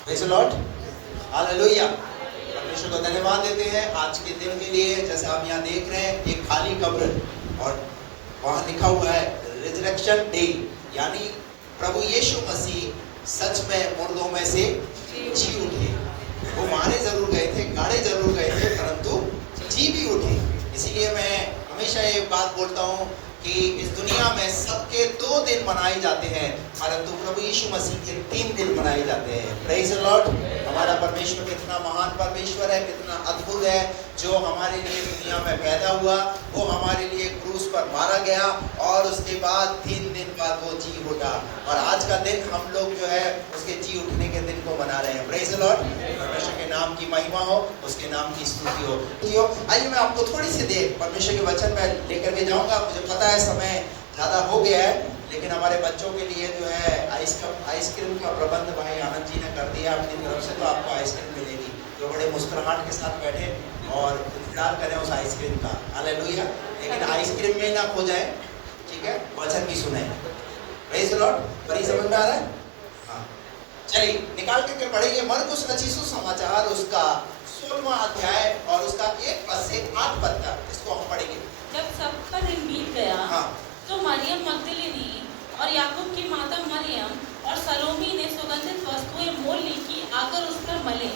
Praise the lord, hallelujah. परमेश्वर को धन्यवाद देते हैं आज के दिन के लिए। जैसे आप यहाँ देख रहे हैं एक खाली कब्र और वहाँ लिखा हुआ है रिजरेक्शन डे, यानी प्रभु यीशु मसीह सच में मुर्दों में से जी उठे। वो मारे जरूर गए थे, गाड़े जरूर गए थे, परंतु जी भी उठे। इसीलिए मैं हमेशा ये बात बोलता हूँ कि इस दुनिया में सबके 2 दिन मनाए जाते हैं, परंतु प्रभु यीशु मसीह के 3 दिन मनाए जाते हैं। Praise the Lord. हमारा परमेश्वर कितना महान परमेश्वर है, कितना अद्भुत है, जो हमारे लिए दुनिया में पैदा हुआ। वो हमारे लिए क्रूस पर मारा गया और उसके बाद 3 दिन बाद वो जी उठा। और आज का दिन हम लोग जो है उसके जी उठने के दिन को मना रहे हैं। Praise the Lord. परमेश्वर के नाम की महिमा हो, उसके नाम की स्तुति हो। आइए मैं आपको थोड़ी सी देर परमेश्वर के वचन में लेकर के जाऊंगा। मुझे पता है समय ज़्यादा हो गया है, लेकिन हमारे बच्चों के लिए जो है आइसक्रीम का प्रबंध भाई आनंद जी ने कर दिया अपनी तरफ से, तो आपको आइसक्रीम मिलेगी। तो बड़े मुस्कुराहट के साथ बैठे और इंतजार करें उस आइसक्रीम का। हालेलुया। लेकिन आइसक्रीम में ना खो जाए, ठीक है, वचन भी सुने। Praise the Lord. बड़ी समझ में आ रहा है? हाँ, चलिए निकाल के पढ़ेंगे मरकुस रचित सुसमाचार, उसका 16वां अध्याय और उसका 1 पद से 8 पद तक इसको हम पढ़ेंगे। जब सबका दिन बीत गया, हाँ, तो मरियम मगदलिनी और याकूब की माता मरियम और सलोमी ने सुगंधित वस्तुएं मोल ली कि आकर उस पर मले।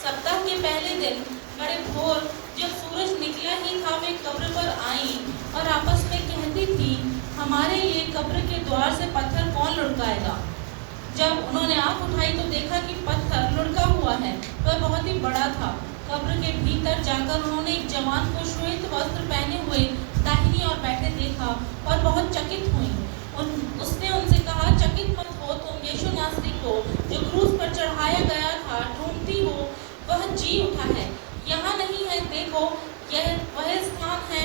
सप्ताह के पहले दिन बड़े भोर जब सूरज निकला ही था, वे कब्र पर आईं और आपस में कहती थी, हमारे लिए कब्र के द्वार से पत्थर कौन लुढ़काएगा। जब उन्होंने आंख उठाई तो देखा कि पत्थर लुढ़का हुआ है, वह बहुत ही बड़ा था। कब्र के भीतर जाकर उन्होंने एक जवान को श्वेत वस्त्र पहने हुए दाहिनी ओर बैठे देखा और बहुत चकित हुई। उसने उनसे कहा, चकित मत हो, तुम यीशु नासरी को जो क्रूस पर चढ़ाया गया था ढूंढती हो। वह जी उठा है, यहाँ नहीं है। देखो, यह वह स्थान है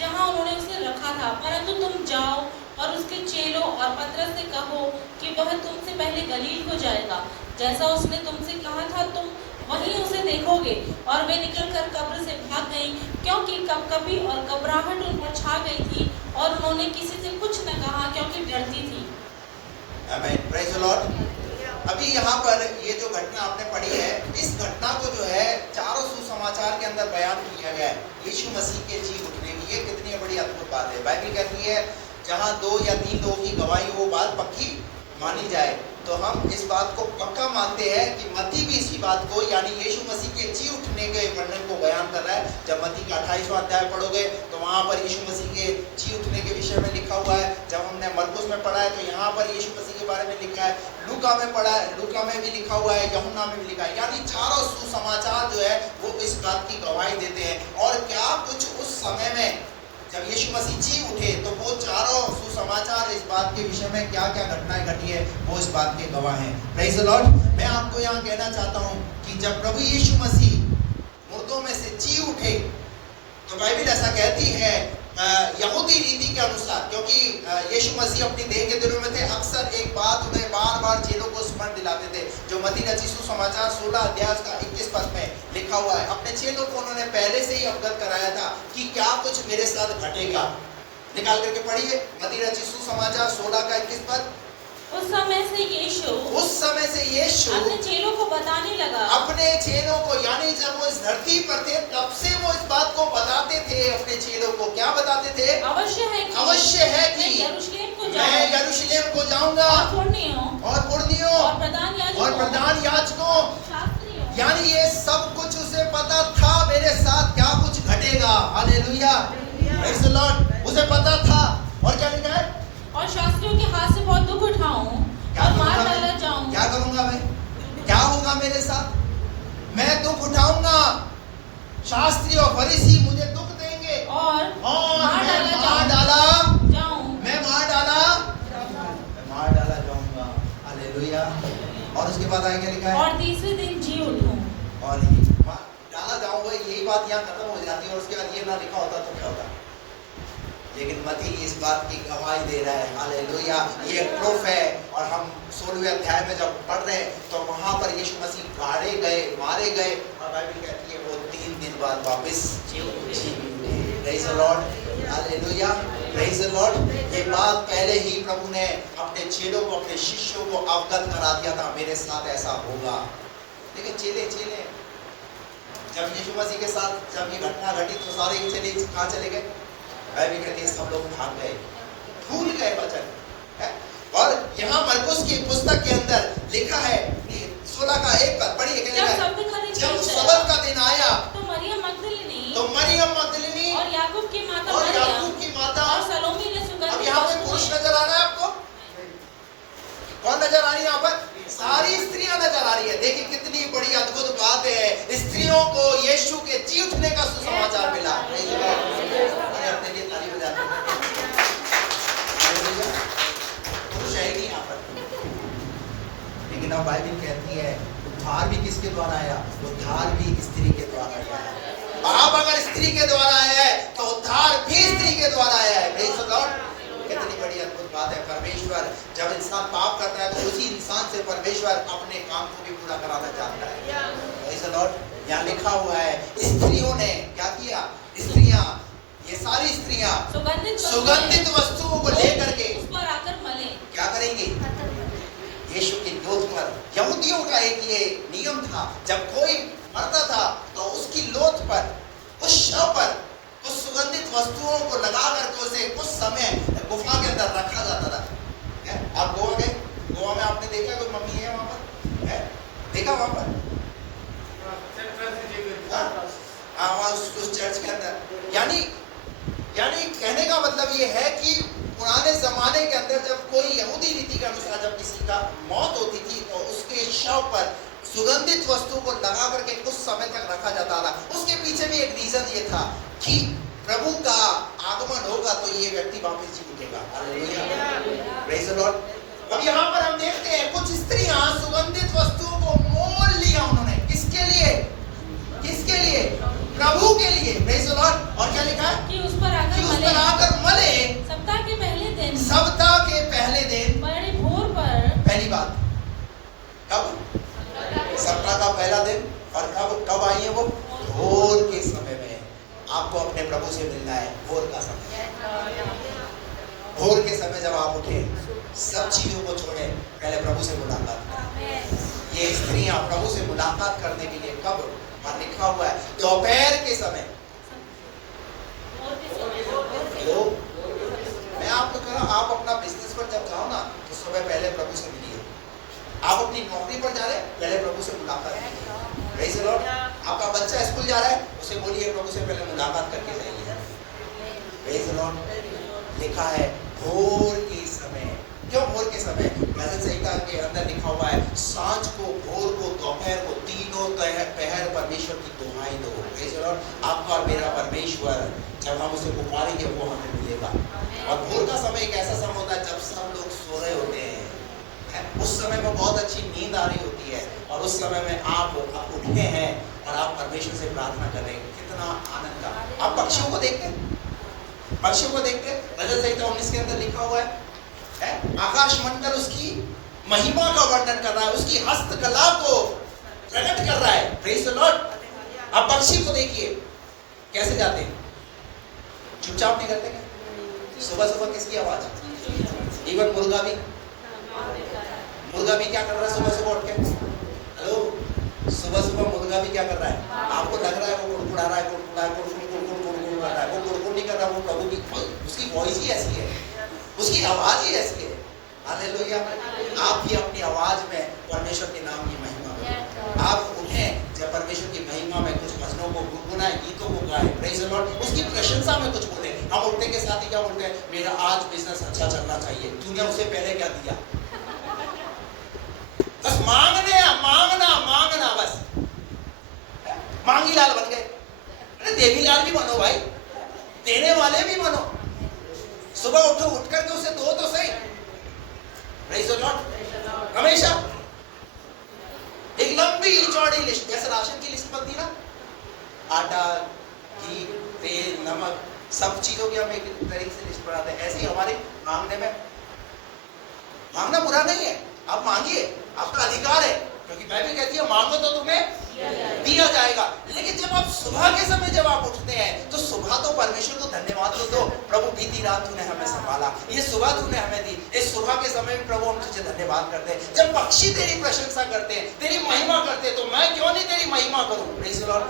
जहाँ उन्होंने उसे रखा था। परंतु तुम जाओ और उसके चेलों और पतरस से कहो कि वह तुमसे पहले गलील को जाएगा। जैसा उसने तुमसे कहा था, तुम वहीं उसे देखोगे। और वे निकलकर कब्र से भाग गईं, क्योंकि कपकपी और घबराहट उन पर छा गई थी, और उन्होंने किसी से कुछ न कहा क्योंकि डरती थी। आमीन। Praise the Lord. अभी यहाँ पर ये जो घटना आपने पढ़ी है, इस घटना को जो है चारों सुसमाचार के अंदर बयान किया गया है, यीशु मसीह के जी उठने की। ये कितनी बड़ी अद्भुत बात है। बाइबल कहती है जहाँ 2 या 3 लोगों की गवाही हो, बात पक्की मानी जाए। तो हम इस बात को पक्का मानते हैं कि मत्ती भी इसी बात को, यानी यीशु मसीह के जी उठने के वर्णन को बयान कर रहा है। जब मत्ती का 28वां अध्याय पढ़ोगे तो वहाँ पर यीशु मसीह के जी उठने के विषय में लिखा हुआ है। जब हमने मरकुस में पढ़ा है तो यहाँ पर यीशु मसीह के बारे में लिखा है। लूका में पढ़ा है, लूका में भी लिखा हुआ है, यूहन्ना में भी लिखा है। यानी चारों सुसमाचार जो है वो इस बात की गवाही देते हैं। और क्या कुछ उस समय में जब यीशु मसीह जी उठे तो वो चारों सुसमाचार इस बात के विषय में क्या क्या घटनाएं घटी है वो इस बात के गवाह हैं। Praise the Lord. मैं आपको यहाँ कहना चाहता हूँ कि जब प्रभु यीशु मसीह मुर्दों में से जी उठे तो बाइबल ऐसा कहती है यहूदी रीति के अनुसार, क्योंकि यीशु मसीह अपनी देह के दिनों में थे, अक्सर एक बात उन्हें बार बार चेलों को स्मरण दिलाते थे, जो मत्ती रचित सुसमाचार 16 अध्याय का 21 पद में लिखा हुआ है। अपने चेलों को उन्होंने पहले से ही अवगत कराया था कि क्या कुछ मेरे साथ घटेगा। निकाल करके पढ़िए मत्ती रचित सुसमाचार 16 का 21 पद। उस समय से यीशु अपने चेलों को बताने लगा। अपने चेलों को, यानी जब वो इस धरती पर थे तब से वो इस बात को बताते थे अपने चेलों को। क्या बताते थे? अवश्य है कि मैं यरूशलेम को जाऊंगा और पुरनियों और प्रधान याजकों, शास्त्रियों, यानी ये सब कुछ उसे पता था मेरे साथ क्या कुछ घटेगा। हालेलुया। Praise the Lord. उसे पता था। और क्या लिखा है? और शास्त्रियों के हाथ से बहुत दुख उठाऊं और मार डाला जाऊं। क्या करूंगा मैं? क्या होगा मेरे साथ? मैं दुख उठाऊंगा, शास्त्री और फरीसी मुझे दुख देंगे और मैं मार डाला जाऊंगा। हालेलुया। और उसके बाद आगे क्या लिखा है? और तीसरे दिन जी उठूं। और मार डाला जाऊंगा, यही बात यहाँ खत्म हो जाती है। और उसके बाद ये ना लिखा होता तो क्या होता? लेकिन मत्ती इस बात की गवाही दे रहा है। हालेलुया। ये प्रूफ है। और हम 16वें अध्याय में जब पढ़ रहे हैं तो वहां पर यीशु मसीह गाड़े गए, मारे गए, और बाइबल कहती है वो 3 दिन बाद वापस जी उठे। Praise the lord. Hallelujah. Praise the Lord. ये बात पहले ही प्रभु ने अपने चेलों को, अपने शिष्यों को अवगत करा दिया था, मेरे साथ ऐसा होगा। देखिए चेले चेले जब यीशु मसीह के साथ जब ये घटना घटी तो सारे चेले कहाँ चले गए? बाइबल कहती है सब लोग भाग गए, भूल गए वचन है। और यहाँ मरकुस की पुस्तक के अंदर लिखा है 16 का 1 पद पढ़िए, क्या लिखा है? जब सबत का दिन आया तो मरियम मगदलिनी और याकूब की माता और सलोमी ने सुगंधित अब यहाँ पे पुरुष नजर आ रहा है आपको? कौन नजर आ रही है यहाँ पर? सारी स्त्रियां नजर आ रही है। देखिए कितनी बड़ी अद्भुत बात है, स्त्रियों को यीशु के जी उठने का सुसमाचार मिला। अरे अपने लिए ताली बजाते हैं। पुरुष है ही नहीं यहाँ पर, लेकिन अब बाइबल कहती है उद्धार भी किसके द्वारा आया? उद्धार भी स्त्री के द्वारा आया है। आप अगर स्त्री के द्वारा आया है तो उद्धार भी स्त्री के द्वारा आया है। Praise the Lord. कितनी बड़ी अद्भुत बात है। परमेश्वर जब इंसान पाप करता है तो उसी इंसान से परमेश्वर अपने काम को भी पूरा कराना चाहता है। Praise the Lord. यहाँ लिखा हुआ है स्त्रियों ने क्या किया? स्त्रियां, ये सारी स्त्रियां सुगंधित वस्तुओं को लेकर के उस पर आकर मले। क्या करेंगी? यीशु के लोथ पर। यहूदियों का एक ये नियम था, जब कोई मरता था तो उसकी लोथ पर, उस शव पर कुछ सुगंधित वस्तुओं को लगा करके उसे कुछ समय गुफा के अंदर रखा जाता था। आप गोवा गए? गोवा में आपने देखा कोई मम्मी है वहां पर? है? देखा वहां पर? हाँ, उस चर्च के अंदर। यानी कहने का मतलब ये है कि पुराने जमाने के अंदर जब कोई यहूदी रीति के अनुसार जब किसी का मौत होती थी तो उसके शव पर सुगंधित वस्तु को लगा करके कुछ समय तक रखा जाता था। उसके पीछे भी एक रीजन ये था कि प्रभु का आगमन होगा तो ये व्यक्ति वापस जी उठेगा। Hallelujah, praise the Lord. अब यहाँ पर हम देखते हैं कुछ स्त्रियां सुगंधित वस्तुओं को मोल लिया उन्होंने। किसके लिए? किसके लिए? प्रभु के लिए। Praise the Lord. और क्या लिखा है? कि उस पर आकर मले। सप्ताह के पहले दिन बड़े भोर पर। पहली बात कब? सप्ताह का पहला दिन। और कब आई है वो? भोर के समय में। आपको अपने प्रभु से मिलना है भोर का समय। भोर के समय जब आप उठे, सब चीजों को छोड़े, पहले प्रभु से मुलाकात करें। ये स्त्रियां प्रभु से मुलाकात करने के लिए कब? वहां लिखा हुआ है दोपहर के समय। मैं आपको कह रहा हूं, आप अपना बिजनेस पर जब जाओ ना तो सुबह पहले प्रभु से मिलिए। आप अपनी नौकरी पर जा रहे हैं, पहले प्रभु से मुलाकात कीजिए। Praise the Lord. आपका बच्चा स्कूल जा रहा है, उसे बोलिए प्रभु से पहले मुलाकात करके जाइए। Praise the Lord. लिखा है भोर के समय। क्यों भोर के समय? भजन संहिता के अंदर लिखा हुआ है सांझ को, भोर को, दोपहर को, तीनों पहर परमेश्वर की दुहाई दो। Praise the Lord. आपका और मेरा परमेश्वर जब हम उसे पुकारेंगे वो हमें मिलेगा। और भोर का समय एक ऐसा समय होता है जब सब लोग सो रहे होते हैं। उस समय में बहुत अच्छी नींद आ रही होती है और उस समय में आप उठे हैं और आप परमेश्वर से प्रार्थना कर रहे हैं। कितना आनंद का। आप पक्षियों को देखते हैं? पक्षियों को देखते हैं? भजन संहिता 19 के अंदर लिखा हुआ है आकाश मंडल उसकी महिमा का वर्णन कर रहा है, उसकी हस्तकला को प्रकट कर रहा है। Praise the Lord. आप पक्षी को देखिए कैसे जाते हैं, चुपचाप नहीं करते क्या? सुबह सुबह किसकी आवाज? इवन मुर्गा भी क्या कर रहा है सुबह सुबह उठ के? हेलो, सुबह सुबह मुर्गा भी क्या कर रहा है? आपको लग रहा है वो कुड़कुड़ा रहा है, कुड़कुड़ कर रहा है? वो कुड़कुड़ नहीं कर रहा, वो प्रभु की उसकी वॉइस ही ऐसी है, उसकी आवाज ही ऐसी है। हालेलुया। आप भी अपनी आवाज में परमेश्वर के नाम की महिमा करें। आप उठें जब परमेश्वर की महिमा में कुछ भजनों को गुनगुनाएं, गीतों को गाएं। Praise the Lord. उसकी प्रशंसा में कुछ बोले। हम उठने के साथ ही क्या बोलते हैं? मेरा आज बिजनेस अच्छा चलना चाहिए। तूने उसे पहले क्या दिया? बस मांगना बस। मांगी लाल बन गए। अरे देवी लाल भी बनो भाई, देने वाले भी बनो। सुबह उठो, उठ करके उसे दो तो सही। Praise the Lord. हमेशा एक लंबी चौड़ी लिस्ट, जैसे राशन की लिस्ट बनती ना, आटा, घी, तेल, नमक, सब चीजों की हम एक तरीके से लिस्ट बनाते हैं। ऐसे ही हमारे मांगने में, मांगना बुरा नहीं है, आप मांगिए, आपका अधिकार है, क्योंकि बाइबल कहती है मांगो तो तुम्हें दिया जाएगा। लेकिन जब आप सुबह के समय जब आप उठते हैं तो सुबह तो परमेश्वर को धन्यवाद तो दो, प्रभु बीती रात तूने हमें संभाला, ये सुबह तूने हमें दी, इस सुबह के समय में प्रभु हम तुझे धन्यवाद करते हैं। जब पक्षी तेरी प्रशंसा करते हैं, तेरी महिमा करते हैं, तो मैं क्यों नहीं तेरी महिमा करूं? Praise the Lord.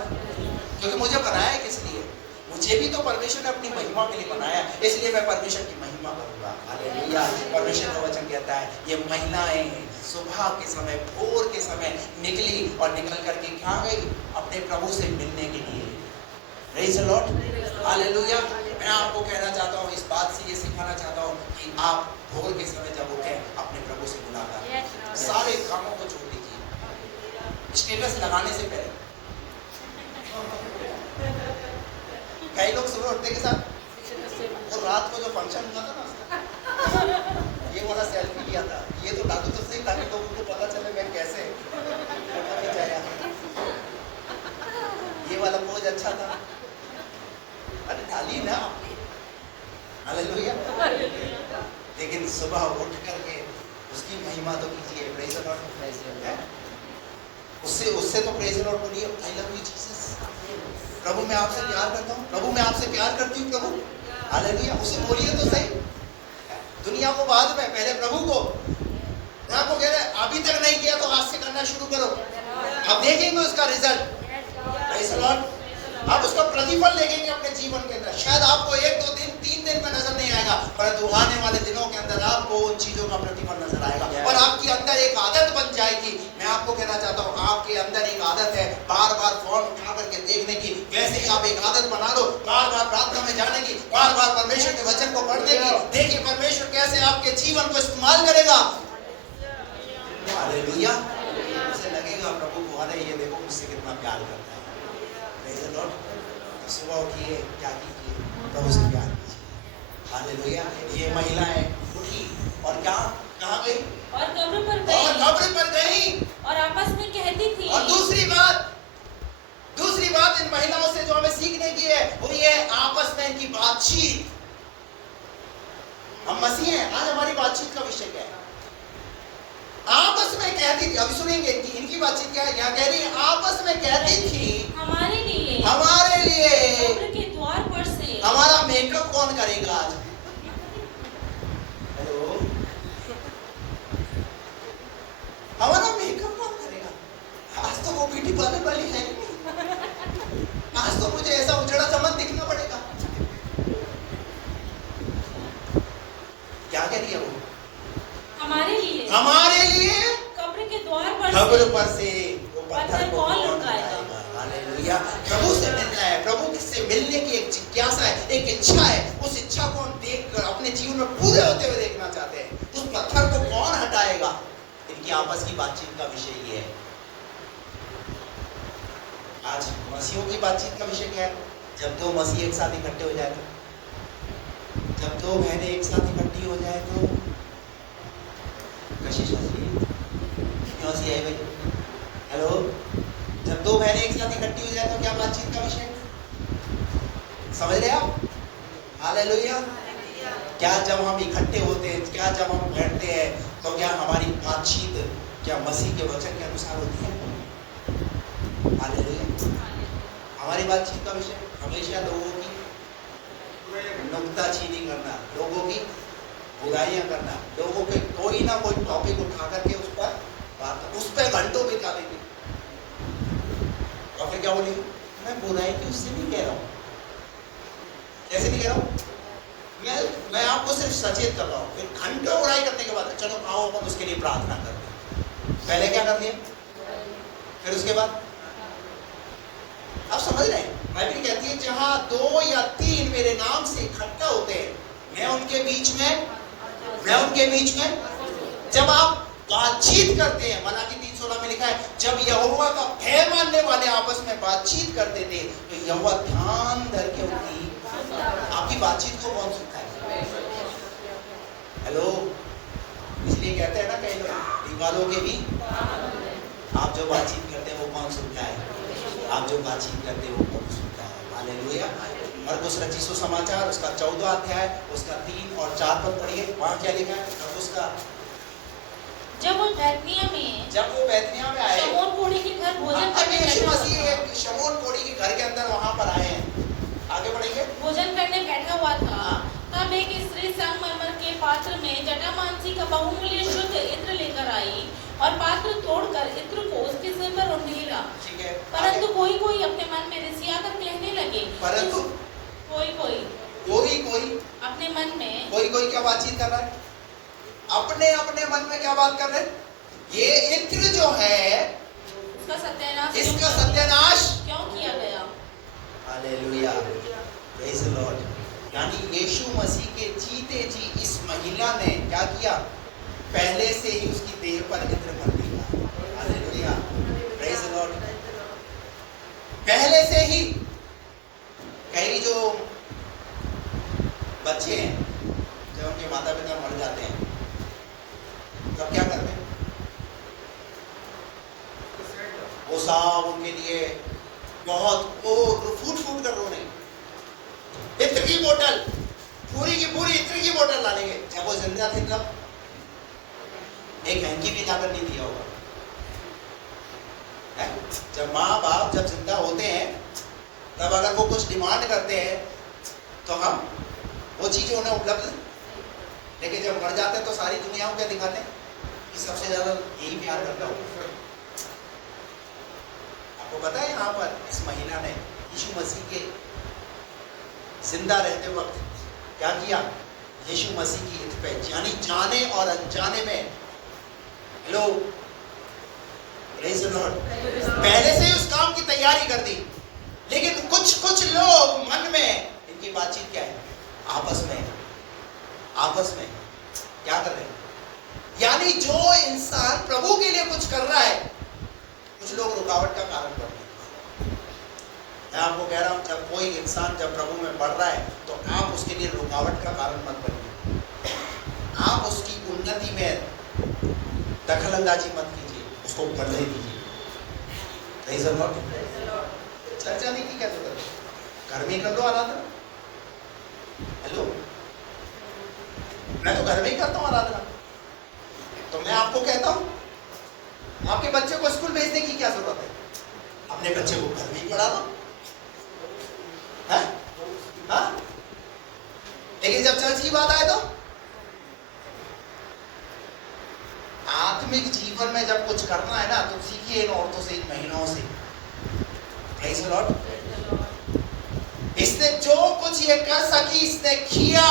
क्योंकि मुझे बनाया किस लिए? मुझे भी तो परमेश्वर ने अपनी महिमा के लिए बनाया, इसलिए मैं परमेश्वर की महिमा करूंगा। हालेलुया। परमेश्वर का वचन कहता है ये महिलाएं सुबह के समय, भोर के समय निकली और निकल करके क्या गई? अपने प्रभु से मिलने के लिए। Praise the lord. हालेलुया। मैं आपको कहना चाहता हूँ, इस बात से ये सिखाना चाहता हूँ कि आप भोर के समय जब उठें अपने प्रभु से मुलाकात, सारे कामों को छोड़ दीजिए, स्टेटस लगाने से पहले। कई लोग सुबह उठने के साथ और रात को जो फंक्शन हुआ था ना, ये वाला सेल्फी लिया था, ये तो डालू तो सही ताकि लोगों को पता चले मैं कैसे ये वाला पोज अच्छा था, अरे डाली ना। हालेलुया। लेकिन सुबह उठ करके उसकी महिमा तो कीजिए। Praise the Lord. उससे तो प्रेज़ द लॉर्ड बोलिए, आई लव यू जीसस, प्रभु मैं आपसे प्यार करता हूँ, प्रभु मैं आपसे प्यार करती हूँ प्रभु। हालेलुया। उसे बोलिए तो सही। दुनिया को बाद में, पहले प्रभु को। मैं आपको कह रहे अभी तक नहीं किया तो आज से करना शुरू करो, अब देखेंगे उसका रिजल्ट। Praise the Lord. आप उसका प्रतिफल देखेंगे अपने जीवन के अंदर। शायद आपको 1 2 दिन 3 दिन में नजर नहीं आएगा, परंतु आने वाले दिनों के अंदर आपको उन चीजों का प्रतिफल नजर आएगा और आपके अंदर एक आदत बन जाएगी। मैं आपको कहना चाहता हूँ, आपके अंदर एक आदत है बार बार फोन उठा करके देखने की। वैसे ही आप एक आदत बना लो बार बार प्रार्थना में जाने की, बार बार परमेश्वर के वचन को पढ़ने की। देखिए परमेश्वर कैसे आपके जीवन को इस्तेमाल करेगा। हालेलुया। उसे लगेगा प्रभु को, अरे ये देखो मुझसे कितना प्यार करता है। Praise the Lord. सुबह उठिए, क्या कीजिए? प्रभु से प्यार कीजिए। हालेलुया। ये महिलाएं उठी और क्या कहाँ गई? और कब्र पर गई और आपस में कहती थी। और दूसरी बात इन महिलाओं से जो हमें सीखने की है वो ये आपस में इनकी बातचीत। हम मसीह हैं, आज हमारी बातचीत का विषय क्या है? आपस में कहती थी। अभी सुनेंगे कि इनकी बातचीत क्या है। यहाँ कह रही है आपस में कहती थी हमारे लिए कब्र के द्वार पर से हमारा मेकअप कौन करेगा आज? हेलो, हमारा मेकअप कौन करेगा? आज तो वो ब्यूटी पार्लर वाली है नहीं, आज तो मुझे ऐसा उजड़ा चमन दिखना पड़ेगा। क्या कह रही है वो? हमारे लिए कब्र पर से वो पत्थर को कौन उठाएगा? हालेलुया। प्रभु से मिलना है, प्रभु से मिलने की एक जिज्ञासा है, एक इच्छा है। उस इच्छा को हम देखकर अपने जीवन में पूरे होते हुए देखना चाहते हैं। उस पत्थर को कौन हटाएगा? इनकी आपस की बातचीत का विषय ये है। आज मसीहों की बातचीत का विषय क्या है? जब दो मसीह एक साथ इकट्ठे हो जाए तो, जब दो बहनें एक साथ इकट्ठी हो जाए तो, कशिश हंसी आई भाई। हेलो, जब दो बहनें एक साथ इकट्ठी हो जाए तो क्या बातचीत का विषय? समझ रहे आप? हालेलुया। क्या जब हम इकट्ठे होते हैं, क्या जब हम बैठते हैं तो क्या हमारी बातचीत क्या मसीह के वचन के अनुसार होती है? हालेलुया। हमारी बातचीत का विषय हमेशा लोगों की नुक्ताचीनी करना, लोगों की बुराइयां करना, लोगों के कोई ना कोई टॉपिक उठा करके उस पर बात, उस पर घंटों बिता देंगे और फिर क्या बोलेंगे? मैं बुराई की उससे नहीं कह रहा हूँ। कैसे नहीं कह रहा हूँ? मैं आपको सिर्फ सचेत कर रहा हूँ। फिर घंटों बुराई करने के बाद चलो आओ अपन उसके लिए प्रार्थना करते हैं। पहले क्या कर दिया, फिर उसके बाद आप समझ रहे हैं? बाइबल कहती है जहां 2 या 3 मेरे नाम से इकट्ठा होते हैं मैं उनके बीच में जब आप बातचीत करते हैं, मलाकी 3:16 में लिखा है जब यहोवा का भय मानने वाले आपस में बातचीत करते थे तो यहोवा ध्यान धर के उनकी आपकी बातचीत को कौन सुनता है? हेलो, इसलिए कहते हैं ना कई लोग दीवारों के भी आप जो बातचीत करते हैं वो कौन सुनता है? आप जो बातचीत करते हैं वो कौन सुनता है? हालेलुया। मरकुस रचित सुसमाचार उसका 14 अध्याय उसका 3 और 4 पद पढ़िए। वहां क्या लिखा है? उसका जब वो बैतनिय्याह में जब वो बैतनिय्याह में आए, शमौन कोढ़ी के घर भोजन करने अभी यीशु बैठा मसीह हुआ था। एक शमौन कोढ़ी के घर के अंदर वहां पर आए हैं। आगे बढ़ेंगे। भोजन करने बैठा हुआ था। हाँ। तब एक स्त्री संगमरमर के पात्र में जटामांसी का बहुमूल्य शुद्ध इत्र लेकर आई और पात्र तोड़कर इत्र को उसके सिर पर उंडेला। ठीक है। परंतु कोई कोई अपने मन में रिसियाकर कहने लगे, परंतु कोई कोई कोई अपने मन में कोई क्या बातचीत कर रहा है? अपने अपने मन में क्या बात कर रहे हैं? ये इत्र जो है इसका सत्यानाश इसका सत्यानाश क्यों किया गया? Hallelujah, praise the Lord. यानी यीशु मसीह के जीते जी इस महिला ने क्या किया? पहले से ही उसकी देह पर इत्र भर दिया। Hallelujah, praise the Lord. पहले से ही कई जो बच्चे हैं, जब उनके माता पिता मर जाते हैं तब क्या करते हैं? वो साहब उनके लिए बहुत वो फूट कर रोने, इत्र की बोतल, पूरी की पूरी इत्र की बोतल ला लेंगे। जब वो जिंदा थे तब एक हैंकी भी जाकर नहीं दिया होगा। जब माँ बाप जब जिंदा होते हैं तब अगर वो कुछ डिमांड करते हैं तो हम वो चीजें उन्हें उपलब्ध, लेकिन जब मर जाते हैं तो सारी दुनिया को क्या दिखाते हैं कि सबसे ज्यादा यही प्यार करता हो। आपको पता है यहाँ पर इस महिला ने यीशु मसीह के जिंदा रहते वक्त क्या किया? यीशु मसीह की इत्र पे, यानी जाने और अनजाने में, हेलो प्रेज द लॉर्ड, पहले से ही उस काम की तैयारी कर दी। लेकिन कुछ लोग मन में इनकी बातचीत क्या है? आपस में क्या कर रहे हैं? यानी जो इंसान प्रभु के लिए कुछ कर रहा है, कुछ लोग रुकावट का कारण बन रहे हैं। मैं आपको कह रहा हूं, जब कोई इंसान जब प्रभु में बढ़ रहा है तो आप उसके लिए रुकावट का कारण मत बनिए। आप उसकी उन्नति में दखलंदाजी मत कीजिए, उसको बढ़ने दीजिए। Praise the Lord. चर्चा नहीं की क्या जरूरत है? घर में कर लो आराधना। हेलो, मैं तो घर में ही करता हूँ आराधना। तो मैं आपको कहता हूँ, आपके बच्चे को स्कूल भेजने की क्या जरूरत है? अपने बच्चे को घर में ही पढ़ा दो। हाँ? लेकिन जब चर्च की बात आए तो आत्मिक जीवन में जब कुछ करना है ना, तो सीखिए इन औरतों से, इन महिलाओं से। Praise the Lord. इसने जो कुछ ये कर सकी इसने किया।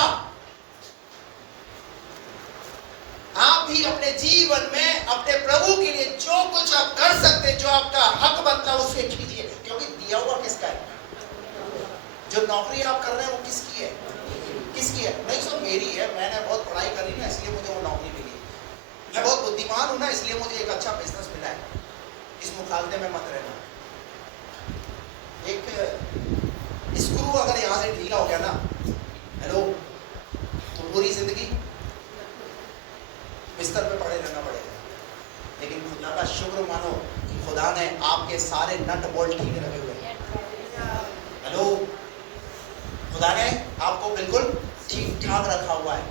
आप भी अपने जीवन में अपने प्रभु के लिए जो कुछ आप कर सकते, जो आपका हक बनता है उसे कीजिए, क्योंकि दिया हुआ किसका है? जो नौकरी आप कर रहे हैं वो किसकी है? किसकी है? नहीं सर मेरी है, मैंने बहुत पढ़ाई करी ना इसलिए मुझे वो नौकरी मिली। मैं बहुत बुद्धिमान हूं ना इसलिए मुझे एक अच्छा बिजनेस मिला है। इस मुखालते में मत रहना। एक स्क्रू अगर यहां से ढीला हो गया ना, हेलो, तो पूरी जिंदगी बिस्तर पे पड़े रहना पड़ेगा। लेकिन खुदा का शुक्र मानो कि खुदा ने आपके सारे नट बोल्ट ठीक रखे हुए हैं। हेलो, खुदा ने आपको बिल्कुल ठीक ठाक रखा हुआ है।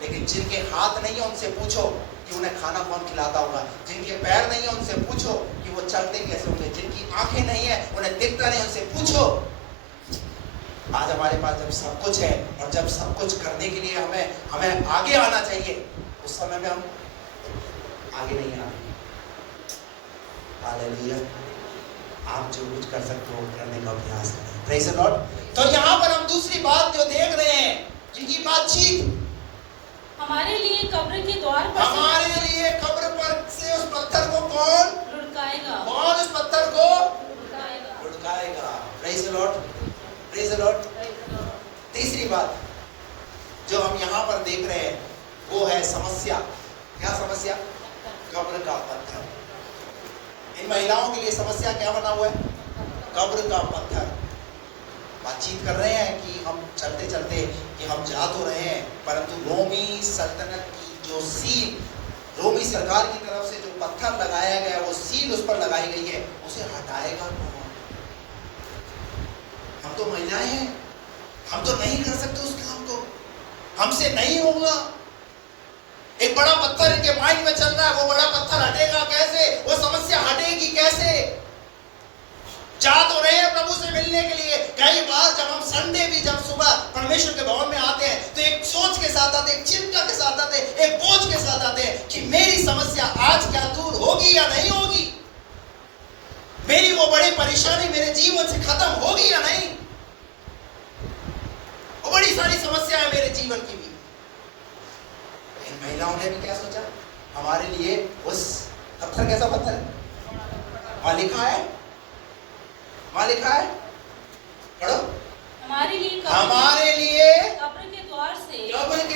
लेकिन जिनके हाथ नहीं है उनसे पूछो कि उन्हें खाना कौन खिलाता होगा। जिनके पैर नहीं है उनसे पूछो कि वो चलते कैसे होंगे। जिनकी आंखें नहीं है उन्हें दिखता नहीं, उनसे पूछो। आज हमारे पास जब सब कुछ है और जब सब कुछ करने के लिए हमें आगे आना चाहिए, उस समय में हम आगे नहीं आते। हालेलुया। आप जो कुछ कर सकते हो करने का अभ्यास करें। Praise the Lord. तो यहाँ पर हम दूसरी बात जो देख रहे हैं, इनकी बातचीत, हमारे लिए कब्र के द्वार पर हमारे लिए कब्र पर से उस पत्थर को कौन लुढ़काएगा? कौन उस पत्थर को लुढ़काएगा। लुढ़काएगा? Praise the lord, praise the lord. तीसरी बात जो हम यहाँ पर देख रहे हैं वो है समस्या। क्या समस्या? कब्र का पत्थर। इन महिलाओं के लिए समस्या क्या बना हुआ है? कब्र का पत्थर। बातचीत कर रहे हैं कि हम चलते चलते कि हम जा तो रहे हैं, परंतु रोमी सल्तनत की जो सील, रोमी सरकार की तरफ से जो पत्थर लगाया गया, वो सील उस पर लगाई गई है, उसे हटाएगा कौन? हम तो महिलाएं हैं, हम तो नहीं कर सकते उस काम को, हमसे नहीं होगा। एक बड़ा पत्थर इनके माइंड में चल रहा है, वो बड़ा पत्थर हटेगा कैसे? संडे भी जब सुबह परमेश्वर के भवन में आते हैं तो एक सोच के साथ आते, एक चिंता के साथ आते, एक बोझ के साथ आते हैं कि मेरी समस्या आज क्या दूर होगी या नहीं होगी, मेरी वो बड़ी परेशानी मेरे जीवन से खत्म होगी या नहीं। वो बड़ी सारी समस्या है मेरे जीवन की भी। इन महिलाओं ने भी क्या सोचा, हमारे लिए उस पत्थर, कैसा पत्थर है, वहां लिखा है, वहां लिखा है, पढ़ो, हमारे लिए कब्र के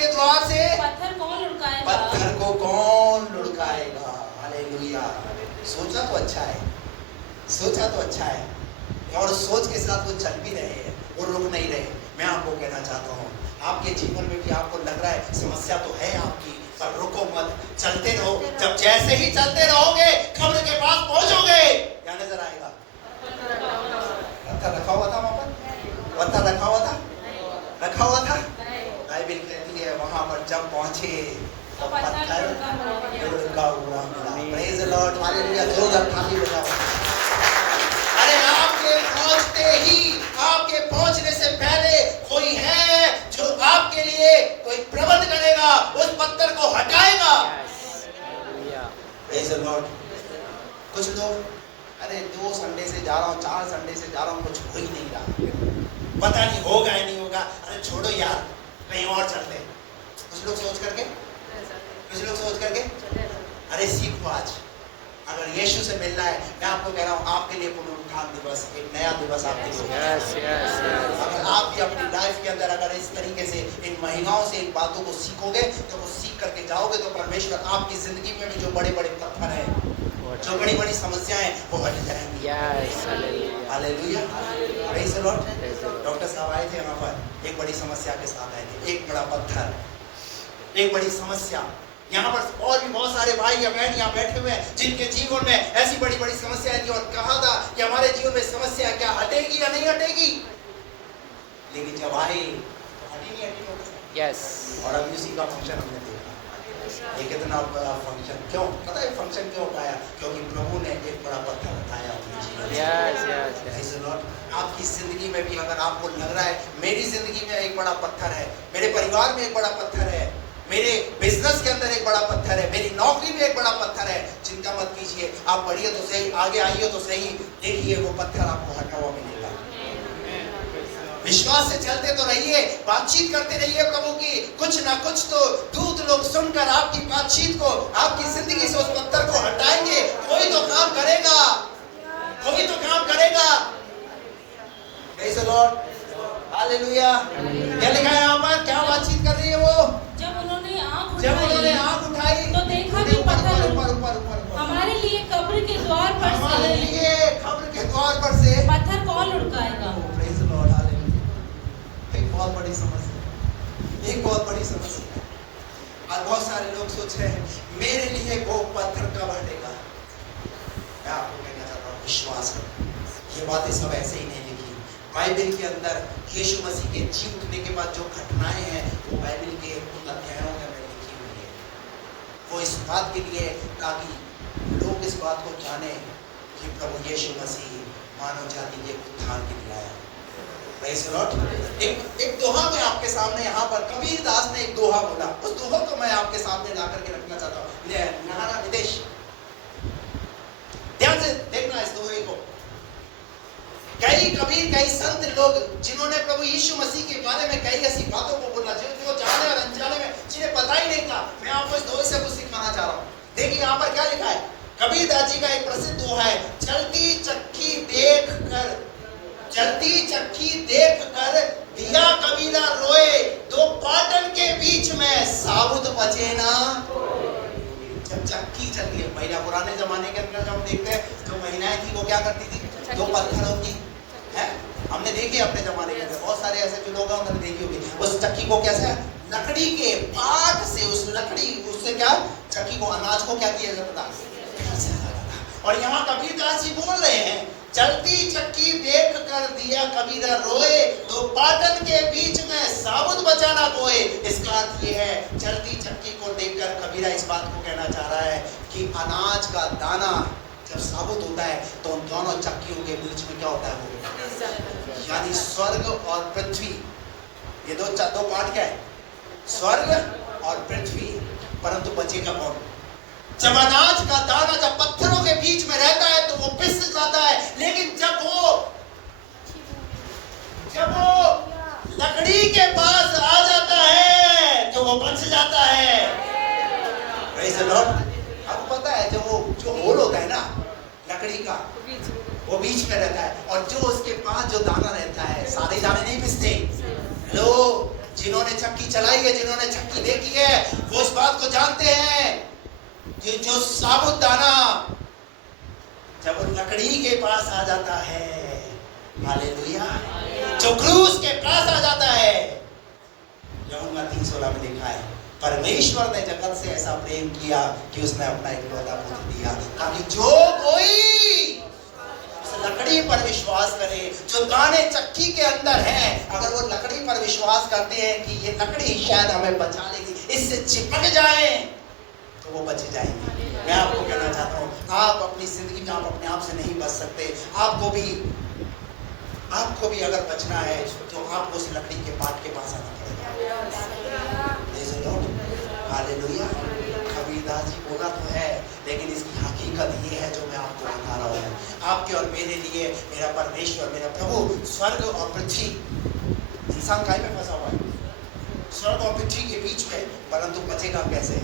द्वार से पत्थर कौन लुढ़काएगा, पत्थर को कौन लुढ़काएगा। हालेलुया। सोचा तो अच्छा है, सोचा तो अच्छा है, और सोच के साथ वो चल भी रहे हैं, वो रुक नहीं रहे। मैं आपको कहना चाहता हूँ, आपके जीवन में भी आपको लग रहा है समस्या तो है आपकी, पर रुको मत, चलते रहो। जब जैसे ही चलते रहोगे कब्र के पास पहुंचोगे, क्या नजर आएगा, पत्थर रखा हुआ था वहां पर, पत्थर रखा हुआ था, रखा हुआ था। बाइबल कहती है वहां पर जब पहुंचे तो पत्थर लुढ़का हुआ मिला। Praise the lord, hallelujah. जोरदार ताली बजाओ। अरे आपके पहुंचते ही, आपके पहुंचने से पहले कोई है जो आपके लिए कोई प्रबंध करेगा, उस पत्थर को हटाएगा। Praise the Lord. कुछ लोग, अरे 2 संडे से जा रहा हूँ, 4 संडे से जा रहा हूँ, कुछ हो ही नहीं रहा, पता नहीं होगा या नहीं होगा, अरे छोड़ो यार, कहीं और चलते। कुछ लोग सोच करके, अरे सीखो आज, अगर यीशु से मिलना है, मैं आपको कह रहा हूँ, आपके लिए पुनरुत्थान दिवस, एक नया दिवस आपके लिए। अगर आप भी अपनी लाइफ के अंदर अगर इस तरीके से इन महिलाओं से इन बातों को सीखोगे, तो वो सीख करके जाओगे, तो परमेश्वर आपकी जिंदगी में भी जो बड़े बड़े पत्थर हैं, जो बड़ी बड़ी समस्याएं, वो हट जाएंगी। Hallelujah, praise the Lord. Doctor साहब आए थे यहाँ पर, एक बड़ी समस्या के साथ आए थे, एक बड़ा पत्थर, एक बड़ी समस्या। यहाँ पर और भी बहुत सारे भाई या बहन यहाँ बैठे हुए हैं जिनके जीवन में ऐसी बड़ी बड़ी समस्याएं थी, और कहा था कि हमारे जीवन में समस्या क्या हटेगी या नहीं हटेगी, लेकिन जब आए तो हटी नहीं हटी। यस। और अभी उसी का फंक्शन हमने देखा, ये कितना बड़ा फंक्शन। क्यों पता है फंक्शन क्यों पाया? क्योंकि प्रभु ने एक बड़ा पत्थर उठाया अपने जीवन में। आपकी जिंदगी में भी अगर आपको लग रहा है मेरी जिंदगी में एक बड़ा पत्थर है, मेरे परिवार में एक बड़ा पत्थर है, मेरे बिजनेस के अंदर एक बड़ा पत्थर है, मेरी नौकरी में एक बड़ा पत्थर है, चिंता मत कीजिए। आप बढ़िए तो सही, आगे आइए तो सही, देखिए वो पत्थर आपको हटा हुआ मिलेगा। विश्वास से चलते तो रहिए, बातचीत करते रहिए प्रभु की, कुछ ना कुछ तो दूत लोग सुनकर आपकी बातचीत को, आपकी जिंदगी से उस पत्थर को हटाएंगे। कोई तो काम करेगा, कोई तो काम करेगा। Praise the lord, hallelujah. क्या लिखा है यहाँ पर, क्या बातचीत कर रही है वो? जब उन्होंने आंख उठाई तो देखा कि पत्थर ऊपर हमारे लिए कब्र के द्वार पर हमारे लिए कब्र के द्वार पर से पत्थर कौन लुढ़काएगा। Praise the lord, hallelujah. एक बहुत बड़ी समस्या, एक बहुत बड़ी समस्या। और बहुत सारे लोग सोच रहे हैं मेरे लिए वो पत्थर कब हटेगा। मैं आपको कहना चाहता हूँ विश्वास करो, ये बातें सब ऐसे ही नहीं लिखी। बाइबल के अंदर यीशु मसीह के जी उठने के बाद जो घटनाएं हैं वो बाइबल के उन अध्यायों में लिखी हुई है। वो इस बात के लिए ताकि लोग इस बात को जाने कि प्रभु यीशु मसीह मानव जाति के उत्थान के लिए आया। Praise the Lord. एक दोहा में आपके सामने यहाँ पर कबीर दास ने एक दोहा बोला, उस दोहा को मैं आपके सामने ला करके रखना चाहता हूँ। निदेश ध्यान से देखना इस दोहे को। कई कबीर, कई संत लोग जिन्होंने प्रभु यीशु मसीह के बारे में कई ऐसी बातों को बोला जिनको जाने और अनजाने में जिन्हें पता ही नहीं था, मैं आपको इस दोहे से कुछ सिखाना चाह रहा हूँ। देखिए यहाँ पर क्या लिखा है। कबीर दास जी का एक प्रसिद्ध दोहा है, चलती चक्की देख कर दिया कबीरा रोए, दो पाटन के बीच में साबुत बचे ना। जब चक्की चलती है, महिला पुराने जमाने के अंदर हम देखते हैं जो महिलाएं थी वो क्या करती थी, दो पत्थरों की है, हमने देखी अपने जमाने के अंदर बहुत सारे ऐसे जो लोग हैं उन्होंने देखी होगी। उस चक्की को कैसे लकड़ी के पाट से, उस लकड़ी उससे क्या चक्की को, अनाज को क्या किया जाता था। और यहाँ कबीर दास जी बोल रहे हैं, चलती चक्की देख कर दिया कबीरा रोए, तो पाटन के बीच में साबुत बचाना कोए। इसका अर्थ ये है, चलती चक्की को देखकर कबीरा इस बात को कहना चाह रहा है कि अनाज का दाना जब साबुत होता है तो उन दोनों चक्कियों के बीच में क्या होता है वो, यानी स्वर्ग और पृथ्वी, ये दो पार्ट क्या है, स्वर्ग और पृथ्वी, परंतु बचेगा कौन? जब अनाज का दाना जब पत्थरों के बीच में रहता है तो वो पिस जाता है, लेकिन जब वो लकड़ी के पास आ जाता है तो वो बच जाता है। Praise the Lord। आपको पता है जो होल होता है ना लकड़ी का, वो बीच में रहता है, और जो उसके पास जो दाना रहता है, सारे दाने नहीं पिसते। हेलो, जिन्होंने चक्की चलाई है, जिन्होंने चक्की देखी है, वो इस बात को जानते हैं कि जो साबुत दाना जब वो लकड़ी के पास आ जाता है, हालेलुया, जो क्रूस के पास आ जाता है, यूहन्ना 3:16 में लिखा है, परमेश्वर ने जगत से ऐसा प्रेम किया कि उसने अपना इकलौता पुत्र दिया, ताकि जो कोई उस लकड़ी पर विश्वास करे, जो दाने चक्की के अंदर हैं, अगर वो लकड़ी पर विश्वास करते हैं कि ये लकड़ी शायद हमें बचा लेगी, इससे चिपक जाए तो वो बच जाएंगे। मैं आपको कहना चाहता हूँ, आप अपनी जिंदगी में आप अपने आप से नहीं बच सकते। आपको भी अगर बचना है तो आपको उस लकड़ी के पात के पास आना पड़ेगा। हालेलुया। कबीरदास जी बोला तो है, लेकिन इसकी हकीकत ये है जो मैं आपको बता रहा हूँ। आपके और मेरे लिए मेरा परमेश्वर, मेरा प्रभु स्वर्ग और पृथ्वी, इंसान काय में फंसा हुआ है, स्वर्ग और पृथ्वी के बीच में, परंतु बचेगा कैसे?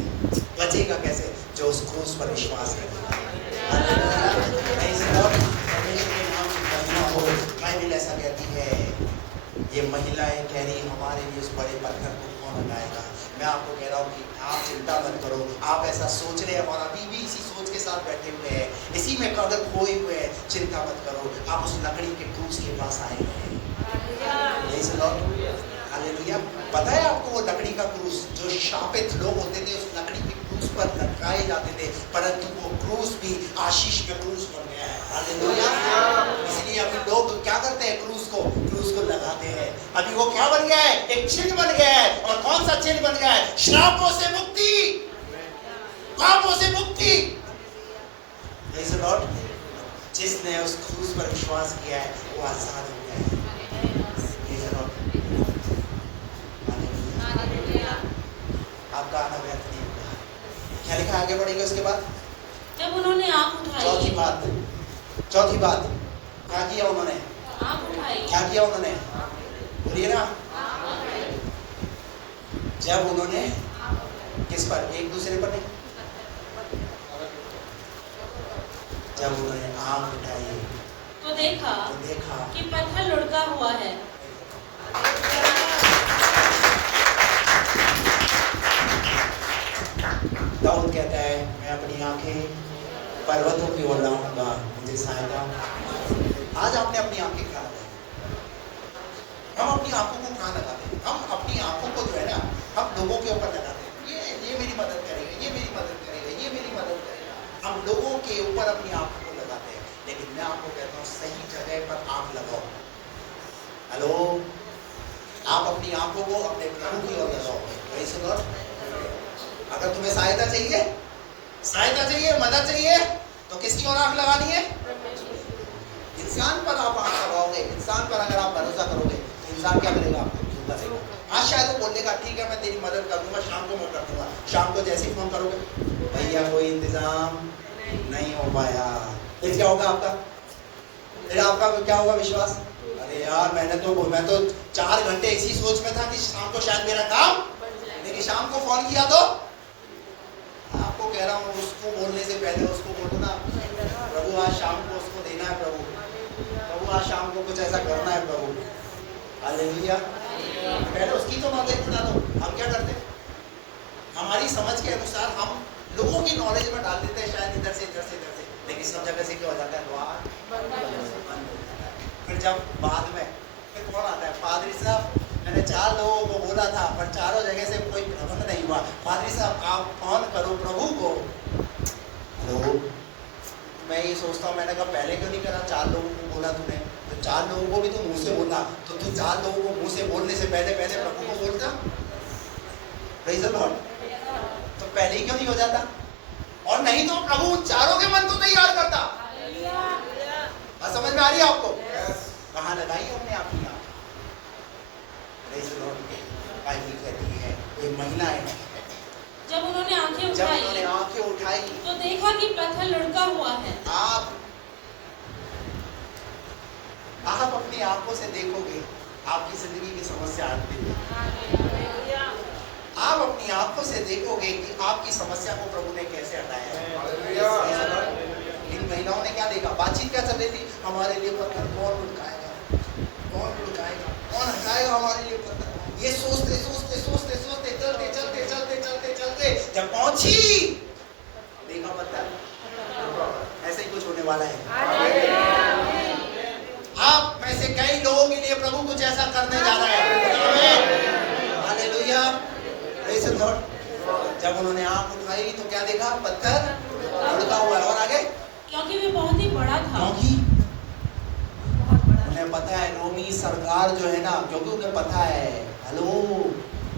बचेगा कैसे? जो उस क्रूस पर विश्वास करेगा। बाइबल ऐसा कहती है, ये महिलाएं कह रही हमारे लिए उस बड़े पत्थर को कौन हटाएगा। मैं आपको कह रहा हूँ कि आप चिंता मत करो। आप ऐसा सोच रहे हैं और अभी भी इसी सोच के साथ बैठे हुए हैं, इसी में कदर खोए हुए हैं, चिंता मत करो। आप उस लकड़ी के क्रूस के पास आए हैं। हालेलुया। पता है आपको, वो लकड़ी का क्रूस, जो शापित लोग होते थे उस लकड़ी के क्रूस पर लटकाए जाते थे, परंतु वो क्रूस भी आशीष का क्रूस बन गया है। हालेलुया। इसलिए अभी लोग क्या करते हैं, क्रूस को लगाते हैं। अभी वो क्या बन गया है? एक चिन्ह बन गया है। और कौन सा चिन्ह बन गया है? श्रापों से मुक्ति, पापों से मुक्ति। Praise the Lord. जिसने उस क्रूस पर विश्वास किया है वो आजाद हो गया है। आपका आना व्यर्थ नहीं होगा। क्या लिखा आगे बढ़ेंगे उसके बाद? जब उन्होंने आंख उठाई, चौथी बात क्या किया उन्होंने? आंख उठाई। क्या किया उन्होंने? बोलिए ना। जब उन्होंने किस पर? एक दूसरे पर नहीं, जब उन्होंने आंख उठाई तो देखा कि पत्थर लुढ़का हुआ है। दाऊद कहता है, मैं अपनी आंखें पर्वतों की ओर लाऊंगा, मुझे सहायता। आज आपने अपनी आंखें कहाँ लगाई? हम अपनी आंखों को कहाँ लगाते हैं? हम अपनी आंखों को जो है ना, हम लोगों के ऊपर लगाते हैं। ये मेरी मदद करेगा, ये मेरी मदद करेगा, ये मेरी मदद करेगा। हम लोगों के ऊपर अपनी आंखों को लगाते हैं। लेकिन मैं आपको कहता हूँ, सही जगह पर आंख लगाओ। हेलो, आप अपनी आंखों को अपने प्रभु की ओर लगाओ। वही सुनो, अगर तुम्हें सहायता चाहिए, मदद चाहिए, तो किसकी ओर आंख लगानी है? इंसान पर आप आंख लगाओगे, इंसान पर अगर आप भरोसा करोगे तो इंसान क्या करेगा? आपको झूठा देगा। आज शायद वो बोलेगा, ठीक है मैं तेरी मदद कर दूंगा, शाम को मैं कर दूंगा। शाम को जैसे ही फोन करोगे, भैया कोई इंतजाम नहीं हो पाया, फिर क्या होगा आपका? फिर आपका क्या होगा? विश्वास। अरे यार, मैं तो 4 घंटे इसी सोच में था कि शाम को शायद मेरा काम, लेकिन शाम को फोन किया तो आपको कह रहा हूँ, उसको बोलने से पहले उसको बोलो ना, प्रभु आज शाम को उसको देना है, प्रभु आज शाम को कुछ ऐसा करना है प्रभु। हालेलुया। पहले उसकी तो नॉलेज बना दो। हम क्या करते हैं? हमारी समझ के अनुसार हम लोगों की नॉलेज में डाल देते हैं, शायद इधर से, लेकिन सब जगह से क्या हो जाता है? द्वार। फिर जब बाद में फिर कौन आता है? पादरी साहब, मैंने 4 लोगों को बोला था, पर चारों जगह से कोई प्रबंध नहीं हुआ। पादरी साहब आप फोन करो प्रभु को। हेलो, मैं ये सोचता हूँ, मैंने कहा पहले क्यों नहीं करा? 4 लोगों को बोला तूने, तो 4 लोगों को भी तो मुंह से बोला, तो तू 4 लोगों को मुंह से बोलने से पहले प्रभु को बोलता। Praise the Lord. तो पहले ही क्यों नहीं हो जाता? और नहीं तो प्रभु उन चारों के मन को तैयार करता। में आ रही है आपको? कहाँ लगाई हमने अपनी आँख? बाइबल कहती है ये महिलाएं जब उन्होंने आंखें जब उठाई उन्होंने आंखें उठाई तो देखा कि पत्थर लुढ़का हुआ है। आप अपनी आंखों से देखोगे आपकी जिंदगी की समस्या आती है। आप अपनी आंखों से देखोगे कि आपकी समस्या को प्रभु ने कैसे हटाया है। इन महिलाओं ने क्या देखा? बातचीत क्या चल रही थी? हमारे लिए पत्थर कौन लुढ़काएगा, कौन लुढ़काएगा, कौन हटाएगा हमारे लिए पत्थर। ये सोचते सोचते सोचते सोचते चलते चलते चलते चलते चलते जब पहुंची देखा पत्थर। ऐसे ही कुछ होने वाला है। आप में से कई लोगों के लिए प्रभु कुछ ऐसा करने जा रहा है। Hallelujah, praise the Lord. जब उन्होंने आंख उठाई तो क्या देखा? पत्थर लुढ़का हुआ है। और आगे? क्योंकि वे बहुत ही बड़ा था। क्योंकि उन्हें पता है रोमी सरकार जो है ना, क्योंकि उन्हें पता है हेलो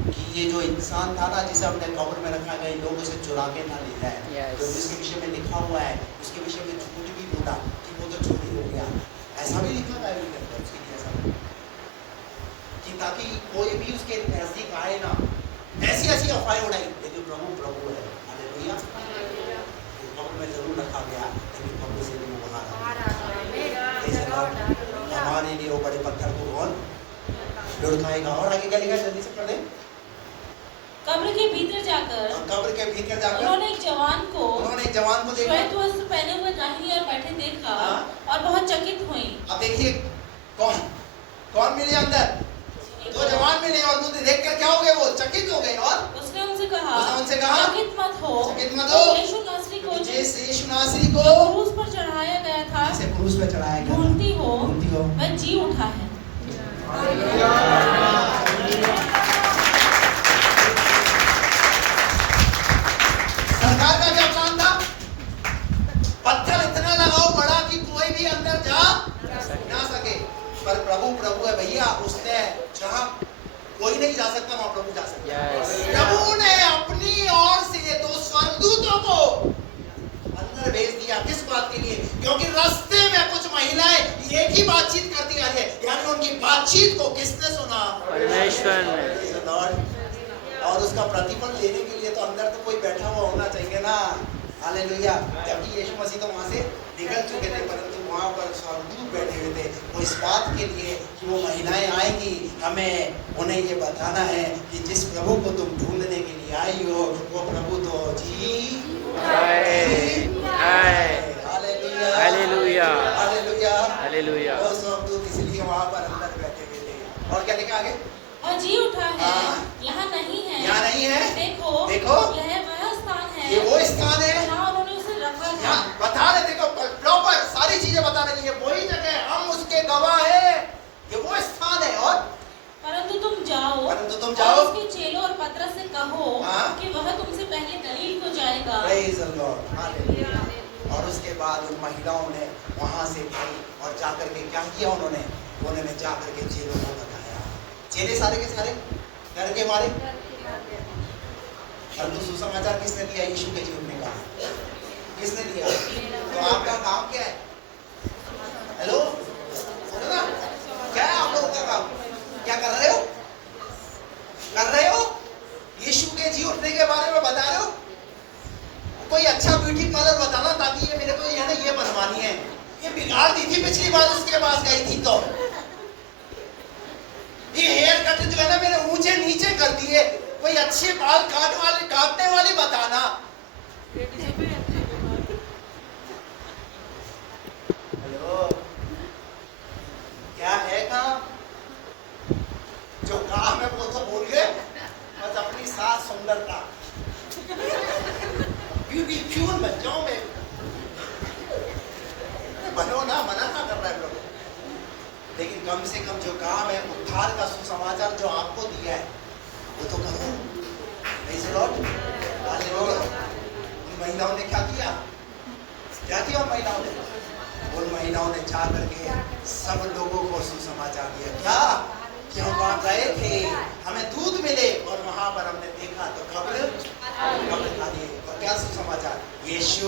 कि ये जो इंसान था ना जिसे हमने कब्र में रखा गया, लोग उसे चुरा के ना ले जाए। तो जिसके विषय में लिखा हुआ है उसके विषय में झूठ भी बोला कि वो तो चोरी हो गया। ऐसा भी लिखा है बाइबल के अंदर उसके लिए ऐसा कि ताकि कोई भी उसके नजदीक आए ना। ऐसी ऐसी अफवाहें उड़ाई, लेकिन प्रभु प्रभु है। हालेलुया। कब्र में जरूर रखा गया लेकिन कब्र से भी बाहर आ गया। हमारे लिए वो बड़े पत्थर को कौन लुढ़काएगा? और आगे क्या लिखा है? जल्दी से पढ़ दें। कब्र के भीतर जाकर उन्होंने एक जवान को देखा। श्वेत वस्त्र पहने हुए दाहिनी ओर बैठे देखा और बहुत चकित हुई। अब देखिए कौन मिले अंदर? दो जवान मिले और देखकर क्या हो गए? वो चकित हो गए। और उसने उनसे कहा चकित मत हो। यीशु नासरी को क्रूस पर चढ़ाया गया था, क्रूस पर चढ़ाया गया, ढूंढती हो वह जी उठा है। सरकार का क्या प्लान था? पत्थर इतना लगाओ बड़ा कि कोई भी अंदर जा ना सके। पर प्रभु है भैया। उसने जहां कोई नहीं जा सकता वहां प्रभु जा सकता है। प्रभु ने अपनी ओर से दो स्वर्गदूतों को अंदर भेज दिया। किस बात के लिए? क्योंकि रास्ते में कुछ महिलाएं एक ही बातचीत करती आ रही है, यानी उनकी बातचीत को किसने सुना? परमेश्वर ने। और उसका प्रतिफल लेने के लिए तो अंदर तो कोई बैठा हुआ होना चाहिए ना। हालेलुया। जबकि यीशु मसीह तो वहां से निकल चुके थे, परंतु वहां पर स्वर्गदूत बैठे हुए थे। वो इस बात के लिए कि वो महिलाएं आएंगी, हमें उन्हें ये बताना है कि जिस प्रभु को तुम ढूंढने के लिए आई हो वो प्रभु तो जी हालेलुया हालेलुया हालेलुया। वो स्वर्गदूत इसलिए वहां पर अंदर बैठे हुए थे। और क्या लिखा आगे? और जी उठा है, यहाँ नहीं है, देखो यह वह स्थान है, ये वो स्थान है जहाँ उन्होंने उसे रखा था। बता रहे, देखो प्रॉपर सारी चीजें बता रही है। वही जगह, हम उसके गवाह हैं। ये वो स्थान है। और परंतु तुम जाओ और उसके चेलों और पतरस से कहो कि वह तुमसे पहले गलील को जाएगा। Praise the lord, hallelujah. और उसके बाद उन महिलाओं ने वहां से गई और जाकर के क्या किया? उन्होंने जाकर के चेलों को बताया। चेले सारे के सारे डर के मारे। परंतु सुसमाचार किसने दिया? यीशु के जीवन का किसने दिया? तो आपका काम क्या है? हेलो, सुनो ना, क्या है आप लोगों का काम? क्या कर रहे हो? यीशु के जी उठने के बारे में बता रहे हो? कोई अच्छा ब्यूटी पार्लर बताना ताकि ये मेरे को ये बनवानी है। ये बिगाड़ दी थी पिछली बार उसके पास गई थी तो। ये हेयर कट जो है ना मेरे ऊंचे नीचे कर दिए। कोई अच्छे बाल काटने वाली बताना। हेलो, क्या है काम? जो काम है वो तो भूल गए, बस अपनी सास सुंदरता ब्यूटीफुल बन जाओ। मैं बनो ना, मना ना कर रहा है प्रभु, लेकिन कम से कम जो काम है, उद्धार का सुसमाचार जो आपको दिया है वो तो करो। Praise the lord, hallelujah. उन महिलाओं ने क्या किया? उन महिलाओं ने जा करके सब लोगों को सुसमाचार दिया। क्या कि हम वहां गए थे, हमें दूध मिले और वहां पर हमने देखा तो कब्र खाली। और क्या सुसमाचार? यीशु